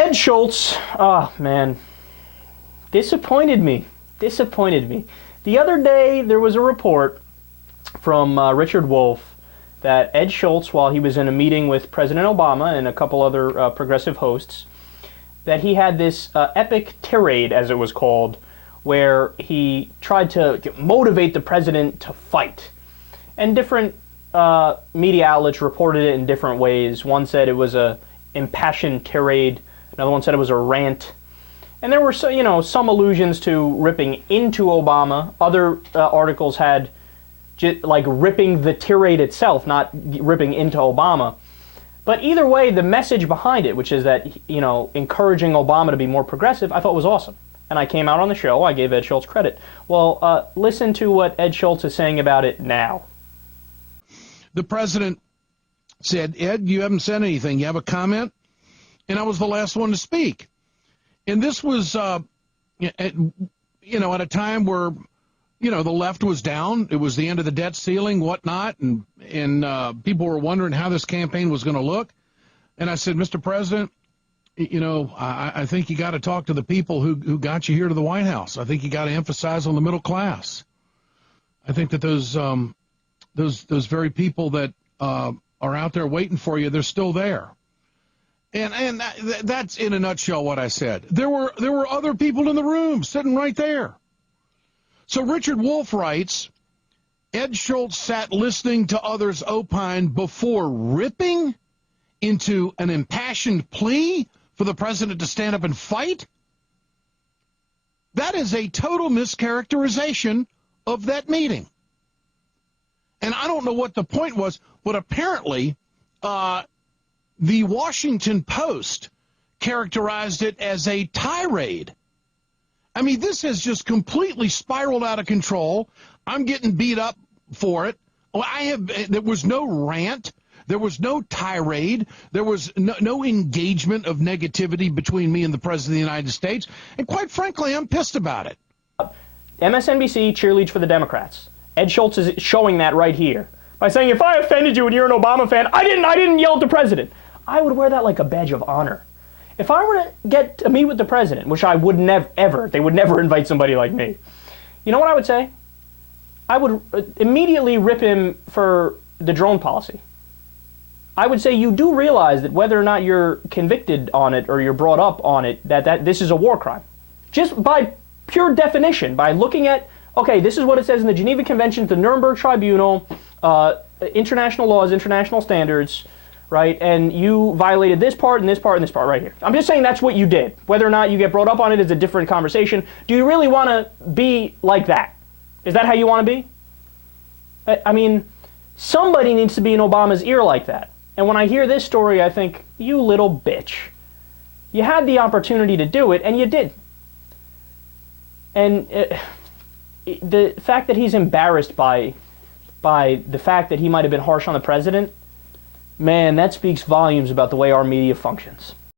Ed Schultz, oh man, disappointed me. The other day there was a report from Richard Wolffe that Ed Schultz, while he was in a meeting with President Obama and a couple other progressive hosts, that he had this epic tirade, as it was called, where he tried to motivate the president to fight. And different media outlets reported it in different ways. One said it was a impassioned tirade. Another one said it was a rant. And there were some allusions to ripping into Obama. Other articles had like ripping the tirade itself, not ripping into Obama. But either way, the message behind it, which is that, encouraging Obama to be more progressive, I thought was awesome. And I came out on the show, I gave Ed Schultz credit. Well, listen to what Ed Schultz is saying about it now. The president said, Ed, you haven't said anything. You have a comment? And I was the last one to speak. And this was, at a time where, the left was down. It was the end of the debt ceiling, whatnot, and people were wondering how this campaign was going to look. And I said, Mr. President, I think you got to talk to the people who got you here to the White House. I think you got to emphasize on the middle class. I think that those very people that are out there waiting for you, they're still there. And that's in a nutshell what I said. There were other people in the room sitting right there. So Richard Wolffe writes, Ed Schultz sat listening to others opine before ripping into an impassioned plea for the president to stand up and fight? That is a total mischaracterization of that meeting. And I don't know what the point was, but apparently the Washington Post characterized it as a tirade. I mean, this has just completely spiraled out of control. I'm getting beat up for it. There was no rant. There was no tirade. There was no engagement of negativity between me and the President of the United States. And quite frankly, I'm pissed about it. MSNBC cheerleads for the Democrats. Ed Schultz is showing that right here by saying, if I offended you and you're an Obama fan, I didn't yell at the president. I would wear that like a badge of honor. If I were to get to meet with the president, which I would they would never invite somebody like me. You know what I would say? I would immediately rip him for the drone policy. I would say you do realize that whether or not you're convicted on it or you're brought up on it, that this is a war crime. Just by pure definition, by looking at, okay, this is what it says in the Geneva Conventions, the Nuremberg Tribunal, international laws, international standards, right? And you violated this part and this part and this part right here. I'm just saying that's what you did. Whether or not you get brought up on it is a different conversation. Do you really want to be like that? Is that how you want to be? I mean, somebody needs to be in Obama's ear like that. And when I hear this story, I think, you little bitch. You had the opportunity to do it, and you did. And the fact that he's embarrassed by the fact that he might have been harsh on the president, man, that speaks volumes about the way our media functions.